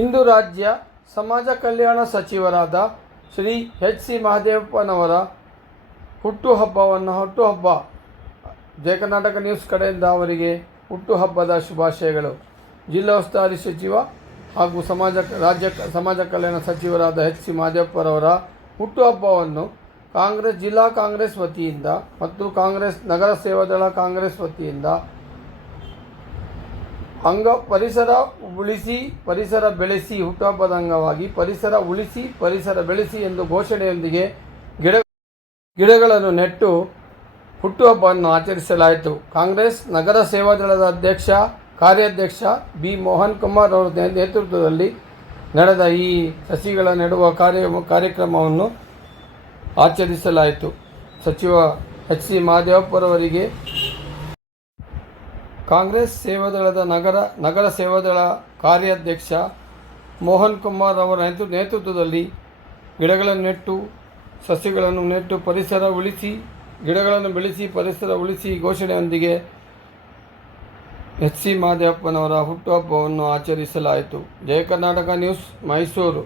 ಇಂದು ರಾಜ್ಯ ಸಮಾಜ ಕಲ್ಯಾಣ ಸಚಿವರಾದ ಶ್ರೀ ಎಚ್ ಸಿ ಮಹದೇವಪ್ಪನವರ ಹುಟ್ಟುಹಬ್ಬವನ್ನು ಹುಟ್ಟುಹಬ್ಬ ಜಯ ಕರ್ನಾಟಕ ನ್ಯೂಸ್ ಕಡೆಯಿಂದ ಅವರಿಗೆ ಹುಟ್ಟುಹಬ್ಬದ ಶುಭಾಶಯಗಳು. ಜಿಲ್ಲಾ ಉಸ್ತುವಾರಿ ಸಚಿವ ಹಾಗೂ ಸಮಾಜ ರಾಜ್ಯ ಸಮಾಜ ಕಲ್ಯಾಣ ಸಚಿವರಾದ ಎಚ್ ಸಿ ಮಹದೇವಪ್ಪರವರ ಹುಟ್ಟುಹಬ್ಬವನ್ನು ಕಾಂಗ್ರೆಸ್, ಜಿಲ್ಲಾ ಕಾಂಗ್ರೆಸ್ ವತಿಯಿಂದ ಮತ್ತು ಕಾಂಗ್ರೆಸ್ ನಗರ ಸೇವಾದಳ ಕಾಂಗ್ರೆಸ್ ವತಿಯಿಂದ ಅಂಗ ಪರಿಸರ ಉಳಿಸಿ, ಪರಿಸರ ಬೆಳೆಸಿ, ಹುಟ್ಟುಹಬ್ಬದ ಅಂಗವಾಗಿ ಪರಿಸರ ಉಳಿಸಿ, ಪರಿಸರ ಬೆಳೆಸಿ ಎಂದು ಘೋಷಣೆಯೊಂದಿಗೆ ಗಿಡ, ಗಿಡಗಳನ್ನು ನೆಟ್ಟು ಹುಟ್ಟುಹಬ್ಬವನ್ನು ಆಚರಿಸಲಾಯಿತು. ಕಾಂಗ್ರೆಸ್ ನಗರ ಸೇವಾ ದಳದ ಅಧ್ಯಕ್ಷ, ಕಾರ್ಯಾಧ್ಯಕ್ಷ ಬಿ. ಮೋಹನ್ ಕುಮಾರ್ ಅವರ ನೇತೃತ್ವದಲ್ಲಿ ನಡೆದ ಈ ಸಸಿಗಳ ನೆಡುವ ಕಾರ್ಯ, ಕಾರ್ಯಕ್ರಮವನ್ನು ಆಚರಿಸಲಾಯಿತು. ಸಚಿವ ಎಚ್ ಸಿ ಮಹದೇವಪ್ಪರವರಿಗೆ ಕಾಂಗ್ರೆಸ್ ಸೇವಾದಳದ ನಗರ ನಗರ ಸೇವಾದಳ ಕಾರ್ಯಾಧ್ಯಕ್ಷ ಮೋಹನ್ ಕುಮಾರ್ ಅವರ ನೇತೃ, ನೇತೃತ್ವದಲ್ಲಿ ಗಿಡಗಳನ್ನು ನೆಟ್ಟು, ಸಸ್ಯಗಳನ್ನು ನೆಟ್ಟು ಪರಿಸರ ಉಳಿಸಿ, ಗಿಡಗಳನ್ನು ಬೆಳೆಸಿ, ಪರಿಸರ ಉಳಿಸಿ ಘೋಷಣೆಯೊಂದಿಗೆ ಎಚ್ ಸಿ ಮಹದೇವಪ್ಪನವರ ಹುಟ್ಟುಹಬ್ಬವನ್ನು ಆಚರಿಸಲಾಯಿತು. ಜಯ ಕರ್ನಾಟಕ ನ್ಯೂಸ್, ಮೈಸೂರು.